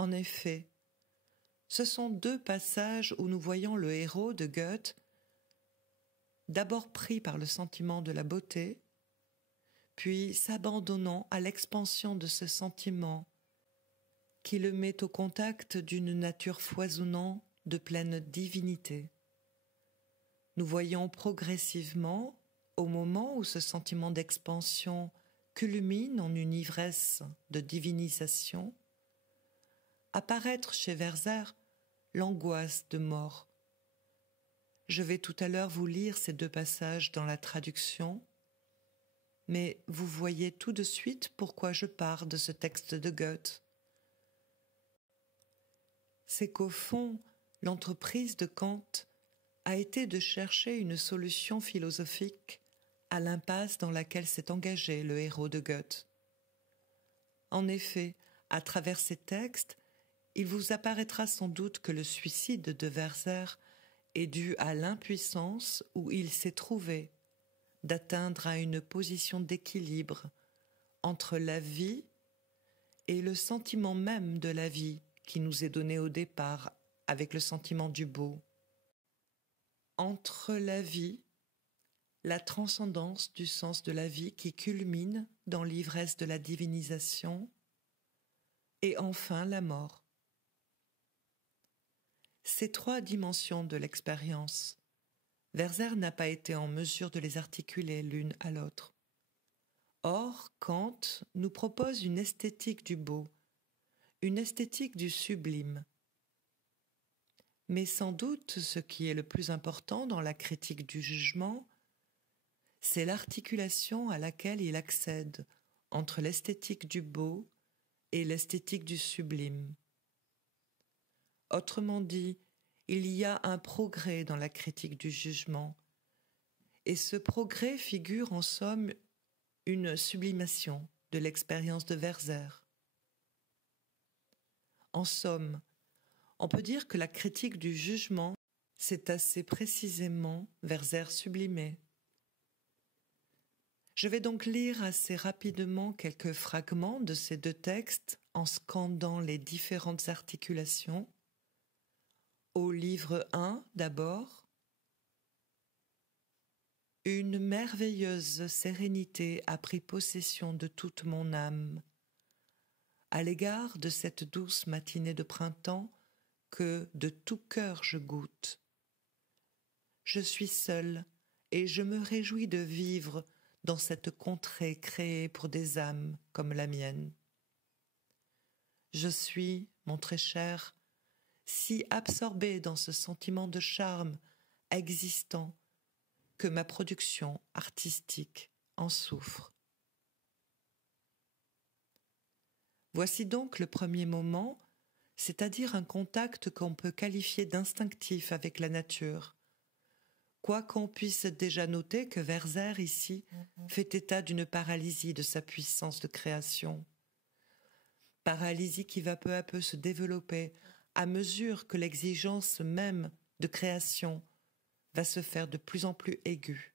En effet, ce sont deux passages où nous voyons le héros de Goethe d'abord pris par le sentiment de la beauté, puis s'abandonnant à l'expansion de ce sentiment qui le met au contact d'une nature foisonnante de pleine divinité. Nous voyons progressivement, au moment où ce sentiment d'expansion culmine en une ivresse de divinisation, apparaître chez Werther l'angoisse de mort. Je vais tout à l'heure vous lire ces deux passages dans la traduction, mais vous voyez tout de suite pourquoi je pars de ce texte de Goethe. C'est qu'au fond, l'entreprise de Kant a été de chercher une solution philosophique à l'impasse dans laquelle s'est engagé le héros de Goethe. En effet, à travers ces textes, il vous apparaîtra sans doute que le suicide de Werther est dû à l'impuissance où il s'est trouvé d'atteindre à une position d'équilibre entre la vie et le sentiment même de la vie qui nous est donné au départ avec le sentiment du beau. Entre la vie, la transcendance du sens de la vie qui culmine dans l'ivresse de la divinisation, et enfin la mort. Ces trois dimensions de l'expérience, Werther n'a pas été en mesure de les articuler l'une à l'autre. Or, Kant nous propose une esthétique du beau, une esthétique du sublime. Mais sans doute, ce qui est le plus important dans la critique du jugement, c'est l'articulation à laquelle il accède entre l'esthétique du beau et l'esthétique du sublime. Autrement dit, il y a un progrès dans la critique du jugement, et ce progrès figure en somme une sublimation de l'expérience de Werther. En somme, on peut dire que la critique du jugement, c'est assez précisément Werther sublimé. Je vais donc lire assez rapidement quelques fragments de ces deux textes en scandant les différentes articulations. Au livre 1 d'abord, « Une merveilleuse sérénité a pris possession de toute mon âme, à l'égard de cette douce matinée de printemps que de tout cœur je goûte. Je suis seule et je me réjouis de vivre dans cette contrée créée pour des âmes comme la mienne. Je suis, mon très cher, si absorbée dans ce sentiment de charme existant que ma production artistique en souffre. » Voici donc le premier moment, c'est-à-dire un contact qu'on peut qualifier d'instinctif avec la nature, quoiqu'on puisse déjà noter que Werther, ici, fait état d'une paralysie de sa puissance de création. Paralysie qui va peu à peu se développer à mesure que l'exigence même de création va se faire de plus en plus aiguë.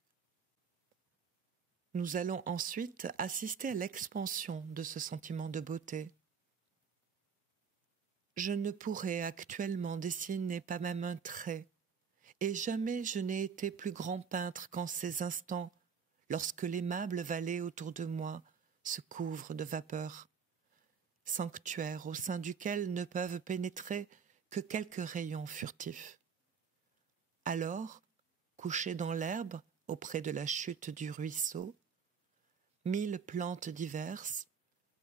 Nous allons ensuite assister à l'expansion de ce sentiment de beauté. Je ne pourrais actuellement dessiner pas même un trait, et jamais je n'ai été plus grand peintre qu'en ces instants, lorsque l'aimable vallée autour de moi se couvre de vapeur, sanctuaire au sein duquel ne peuvent pénétrer que quelques rayons furtifs. Alors, couché dans l'herbe, auprès de la chute du ruisseau, 1000 plantes diverses,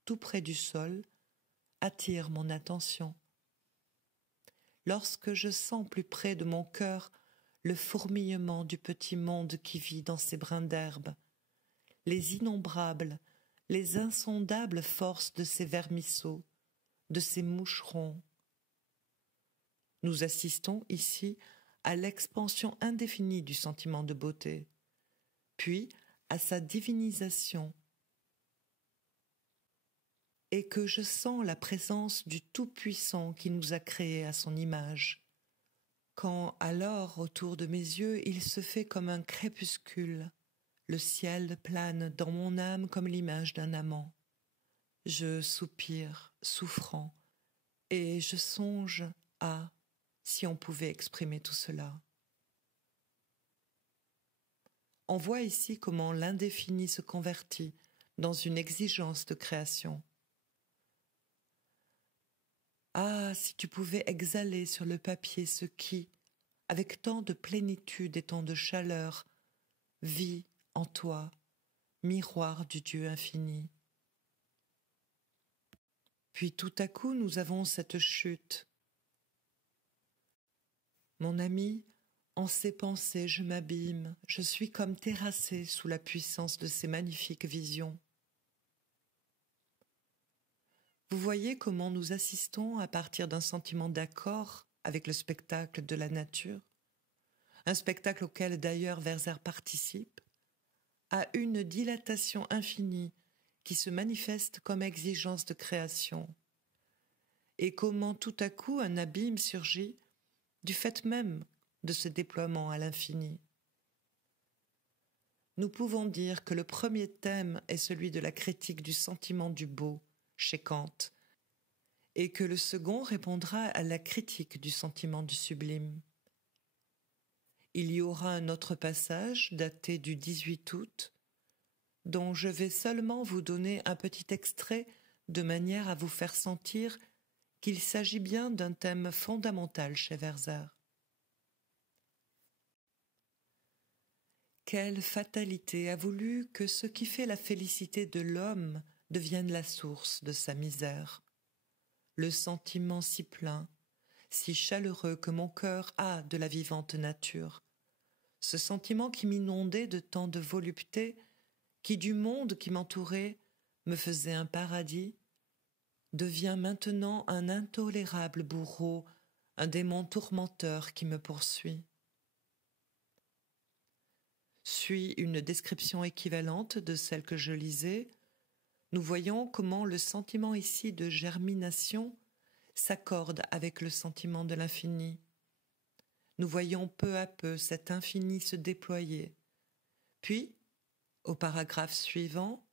tout près du sol, attirent mon attention. Lorsque je sens plus près de mon cœur le fourmillement du petit monde qui vit dans ces brins d'herbe, les innombrables, les insondables forces de ces vermisseaux, de ces moucherons. Nous assistons ici à l'expansion indéfinie du sentiment de beauté, puis à sa divinisation, et que je sens la présence du Tout-Puissant qui nous a créés à son image. Quand alors, autour de mes yeux, il se fait comme un crépuscule, le ciel plane dans mon âme comme l'image d'un amant. Je soupire, souffrant, Et je songe à si on pouvait exprimer tout cela. On voit ici comment l'indéfini se convertit dans une exigence de création. Ah, si tu pouvais exhaler sur le papier ce qui, avec tant de plénitude et tant de chaleur, vit en toi, miroir du Dieu infini. Puis tout à coup, nous avons cette chute. Mon ami, en ces pensées, je m'abîme, je suis comme terrassée sous la puissance de ces magnifiques visions. Vous voyez comment nous assistons à partir d'un sentiment d'accord avec le spectacle de la nature, un spectacle auquel d'ailleurs Werther participe, à une dilatation infinie qui se manifeste comme exigence de création, et comment tout à coup un abîme surgit du fait même de ce déploiement à l'infini. Nous pouvons dire que le premier thème est celui de la critique du sentiment du beau chez Kant, et que le second répondra à la critique du sentiment du sublime. Il y aura un autre passage daté du 18 août, dont je vais seulement vous donner un petit extrait de manière à vous faire sentir qu'il s'agit bien d'un thème fondamental chez Werther. Quelle fatalité a voulu que ce qui fait la félicité de l'homme devienne la source de sa misère. Le sentiment si plein, si chaleureux que mon cœur a de la vivante nature, ce sentiment qui m'inondait de tant de volupté, qui du monde qui m'entourait me faisait un paradis, devient maintenant un intolérable bourreau, un démon tourmenteur qui me poursuit. Suit une description équivalente de celle que je lisais. Nous voyons comment le sentiment ici de germination s'accorde avec le sentiment de l'infini. Nous voyons peu à peu cet infini se déployer. Puis, au paragraphe suivant,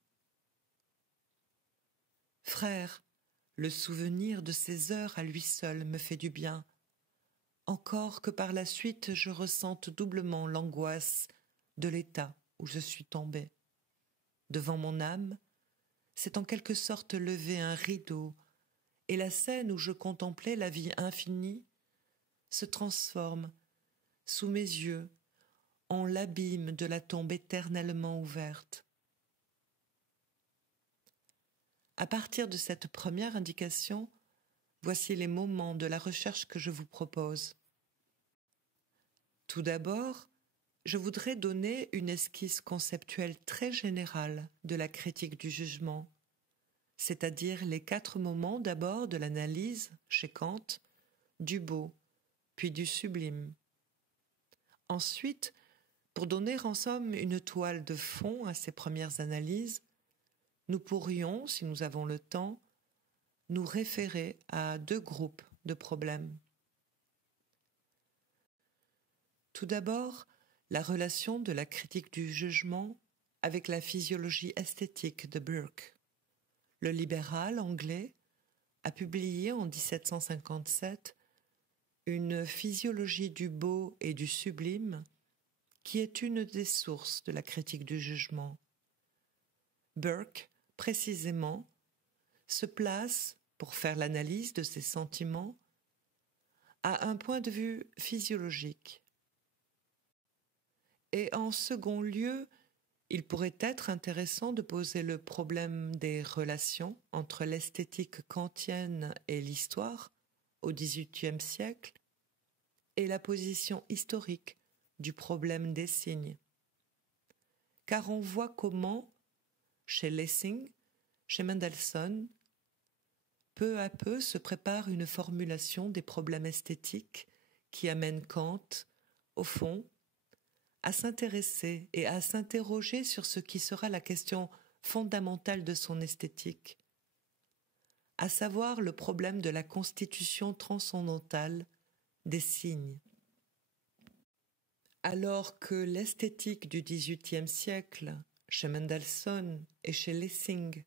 « Frère, le souvenir de ces heures à lui seul me fait du bien, encore que par la suite je ressente doublement l'angoisse de l'état où je suis tombé. Devant mon âme, c'est en quelque sorte levé un rideau, et la scène où je contemplais la vie infinie se transforme, sous mes yeux, en l'abîme de la tombe éternellement ouverte. » À partir de cette première indication, voici les moments de la recherche que je vous propose. Tout d'abord, je voudrais donner une esquisse conceptuelle très générale de la critique du jugement, c'est-à-dire les 4 moments d'abord de l'analyse, chez Kant, du beau, puis du sublime. Ensuite, pour donner en somme une toile de fond à ces premières analyses, nous pourrions, si nous avons le temps, nous référer à 2 groupes de problèmes. Tout d'abord, la relation de la critique du jugement avec la physiologie esthétique de Burke. Le libéral anglais a publié en 1757 une physiologie du beau et du sublime qui est une des sources de la critique du jugement. Burke, précisément, se place, pour faire l'analyse de ses sentiments, à un point de vue physiologique. Et en second lieu, il pourrait être intéressant de poser le problème des relations entre l'esthétique kantienne et l'histoire au XVIIIe siècle et la position historique du problème des signes. Car on voit comment, chez Lessing, chez Mendelssohn, peu à peu se prépare une formulation des problèmes esthétiques qui amène Kant, au fond, à s'intéresser et à s'interroger sur ce qui sera la question fondamentale de son esthétique, à savoir le problème de la constitution transcendantale des signes. Alors que l'esthétique du XVIIIe siècle, chez Mendelssohn et chez Lessing,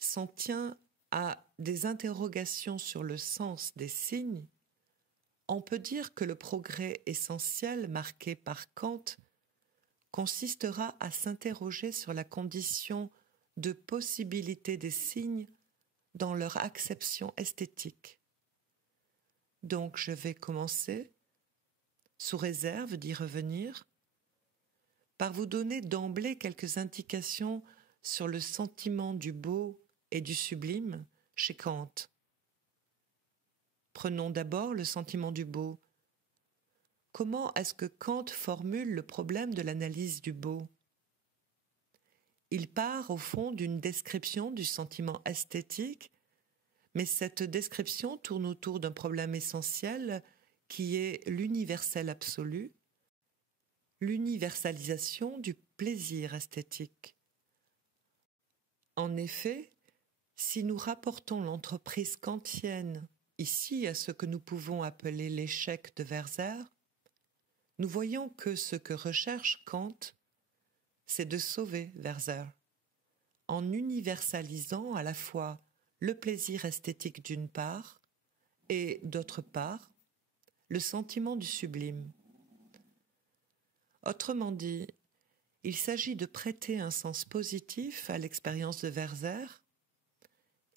s'en tient à des interrogations sur le sens des signes, on peut dire que le progrès essentiel marqué par Kant consistera à s'interroger sur la condition de possibilité des signes dans leur acception esthétique. Donc je vais commencer, sous réserve d'y revenir, par vous donner d'emblée quelques indications sur le sentiment du beau et du sublime chez Kant. Prenons d'abord le sentiment du beau. Comment est-ce que Kant formule le problème de l'analyse du beau? Il part au fond d'une description du sentiment esthétique, mais cette description tourne autour d'un problème essentiel qui est l'universel absolu, l'universalisation du plaisir esthétique. En effet, si nous rapportons l'entreprise kantienne ici à ce que nous pouvons appeler l'échec de Werther, nous voyons que ce que recherche Kant, c'est de sauver Werther, en universalisant à la fois le plaisir esthétique d'une part et, d'autre part, le sentiment du sublime. Autrement dit, il s'agit de prêter un sens positif à l'expérience de Werther,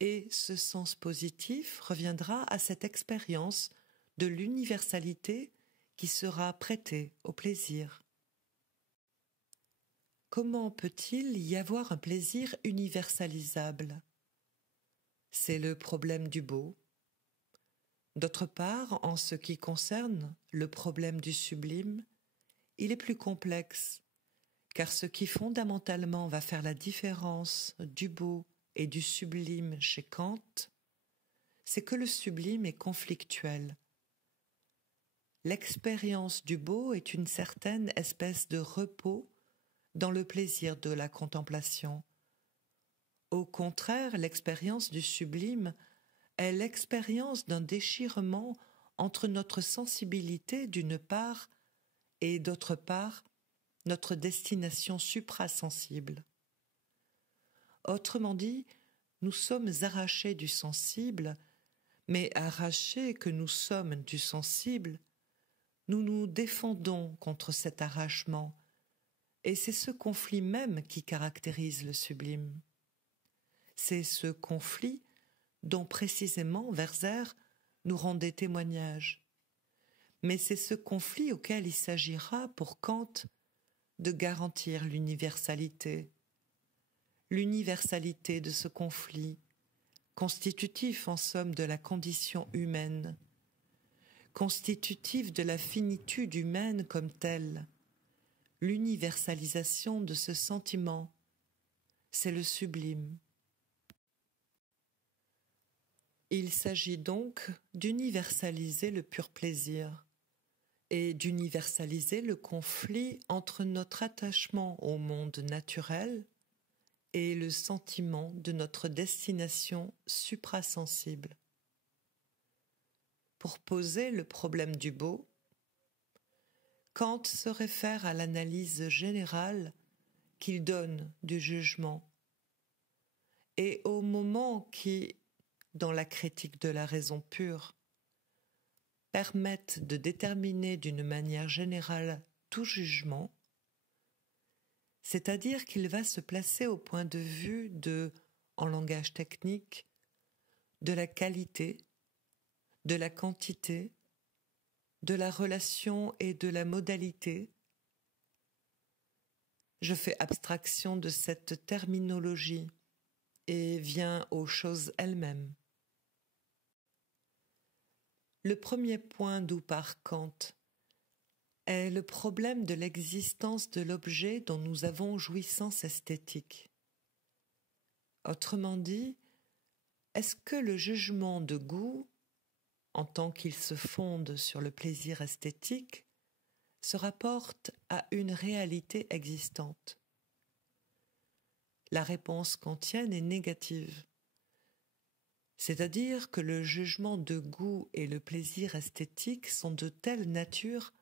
et ce sens positif reviendra à cette expérience de l'universalité qui sera prêtée au plaisir. Comment peut-il y avoir un plaisir universalisable? C'est le problème du beau. D'autre part, en ce qui concerne le problème du sublime, il est plus complexe, car ce qui fondamentalement va faire la différence du beau et du sublime chez Kant, c'est que le sublime est conflictuel. L'expérience du beau est une certaine espèce de repos dans le plaisir de la contemplation. Au contraire, l'expérience du sublime est l'expérience d'un déchirement entre notre sensibilité d'une part et d'autre part notre destination suprasensible. Autrement dit, nous sommes arrachés du sensible, mais arrachés que nous sommes du sensible, nous nous défendons contre cet arrachement, et c'est ce conflit même qui caractérise le sublime. C'est ce conflit dont précisément Werther nous rendait témoignage. Mais c'est ce conflit auquel il s'agira pour Kant de garantir l'universalité de ce conflit, constitutif en somme de la condition humaine, constitutif de la finitude humaine comme telle. L'universalisation de ce sentiment, c'est le sublime. Il s'agit donc d'universaliser le pur plaisir et d'universaliser le conflit entre notre attachement au monde naturel et le sentiment de notre destination suprasensible. Pour poser le problème du beau, Kant se réfère à l'analyse générale qu'il donne du jugement et au moment qui, dans la critique de la raison pure, permettent de déterminer d'une manière générale tout jugement, c'est-à-dire qu'il va se placer au point de vue de, en langage technique, de la qualité, de la quantité, de la relation et de la modalité. Je fais abstraction de cette terminologie et viens aux choses elles-mêmes. Le premier point d'où part Kant est le problème de l'existence de l'objet dont nous avons jouissance esthétique. Autrement dit, est-ce que le jugement de goût, en tant qu'il se fonde sur le plaisir esthétique, se rapporte à une réalité existante? La réponse kantienne est négative. C'est-à-dire que le jugement de goût et le plaisir esthétique sont de telle nature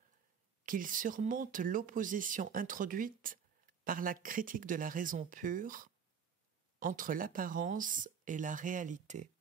qu'ils surmontent l'opposition introduite par la critique de la raison pure entre l'apparence et la réalité.